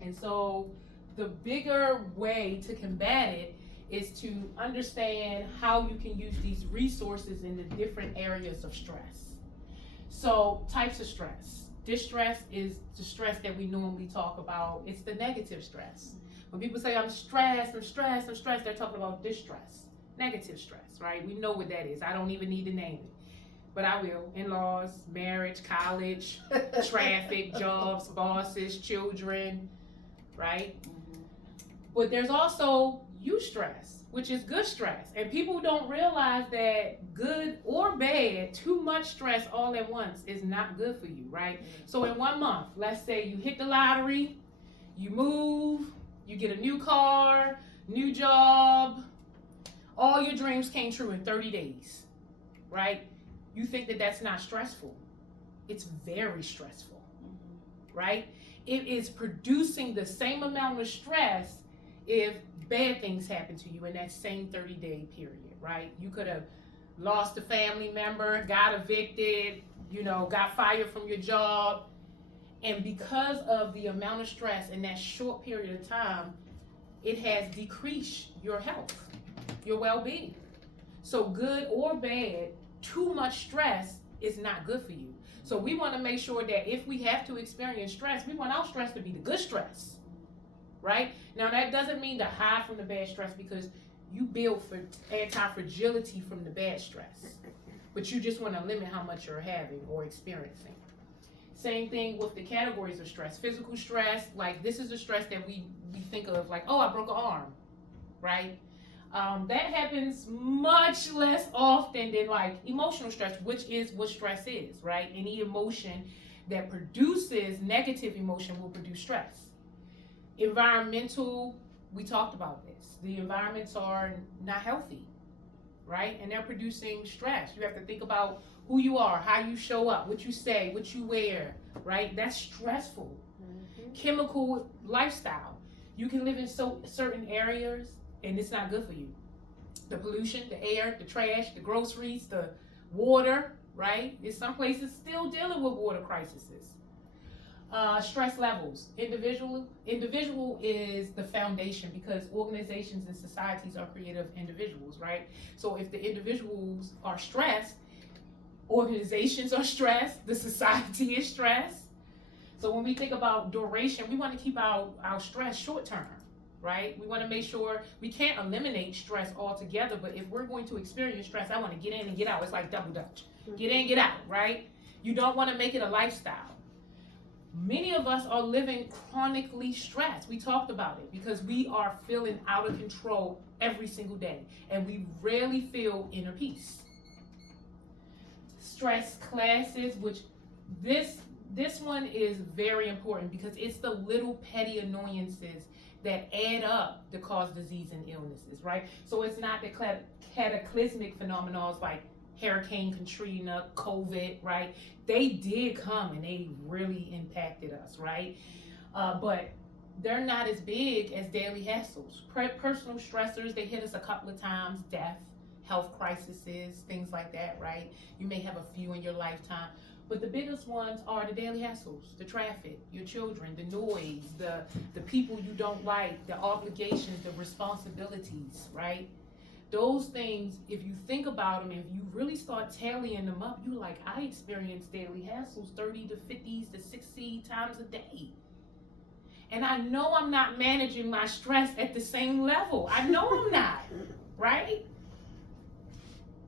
And so the bigger way to combat it is to understand how you can use these resources in the different areas of stress. So types of stress. Distress is the stress that we normally talk about. It's the negative stress. When people say I'm stressed, they're talking about distress, negative stress, right? We know what that is. I don't even need to name it, but I will. In-laws, marriage, college, traffic, jobs, bosses, children, right? But there's also eustress, which is good stress. And people don't realize that good or bad, too much stress all at once is not good for you, right? So in 1 month, let's say you hit the lottery, you move, you get a new car, new job, all your dreams came true in 30 days, right? You think that that's not stressful. It's very stressful, right? It is producing the same amount of stress if bad things happen to you in that same 30-day period, right? You could have lost a family member, got evicted, got fired from your job. And because of the amount of stress in that short period of time, it has decreased your health, your well-being. So good or bad, too much stress is not good for you. So we want to make sure that if we have to experience stress, we want our stress to be the good stress, right? Now that doesn't mean to hide from the bad stress, because you build for anti-fragility from the bad stress, but you just want to limit how much you're having or experiencing. Same thing with the categories of stress. Physical stress, like this is the stress that we think of, like, oh, I broke an arm, right? That happens much less often than like emotional stress, which is what stress is, right? Any emotion that produces negative emotion will produce stress. Environmental, we talked about this. The environments are not healthy, right? And they're producing stress. You have to think about who you are, how you show up, what you say, what you wear, right? That's stressful. Chemical lifestyle. You can live in certain areas and it's not good for you. The pollution, the air, the trash, the groceries, the water, right? There's some places still dealing with water crises. Stress levels. Individual is the foundation, because organizations and societies are created of individuals, right? So if the individuals are stressed, organizations are stressed, the society is stressed. So when we think about duration, we want to keep our stress short term, right? We want to make sure we can't eliminate stress altogether, but if we're going to experience stress, I want to get in and get out. It's like double dutch. Get in, get out, right? You don't want to make it a lifestyle. Many of us are living chronically stressed. We talked about it because we are feeling out of control every single day, and we rarely feel inner peace. Stress classes, which this one is very important because it's the little petty annoyances that add up to cause disease and illnesses, right? So it's not the cataclysmic phenomena like Hurricane Katrina, COVID, right? They did come and they really impacted us, right? But they're not as big as daily hassles. Personal stressors, they hit us a couple of times: death, health crises, things like that, right? You may have a few in your lifetime, but the biggest ones are the daily hassles: the traffic, your children, the noise, the people you don't like, the obligations, the responsibilities, right? Those things, if you think about them, if you really start tallying them up, you're like, I experience daily hassles 30 to 50 to 60 times a day. And I know I'm not managing my stress at the same level. I know I'm not.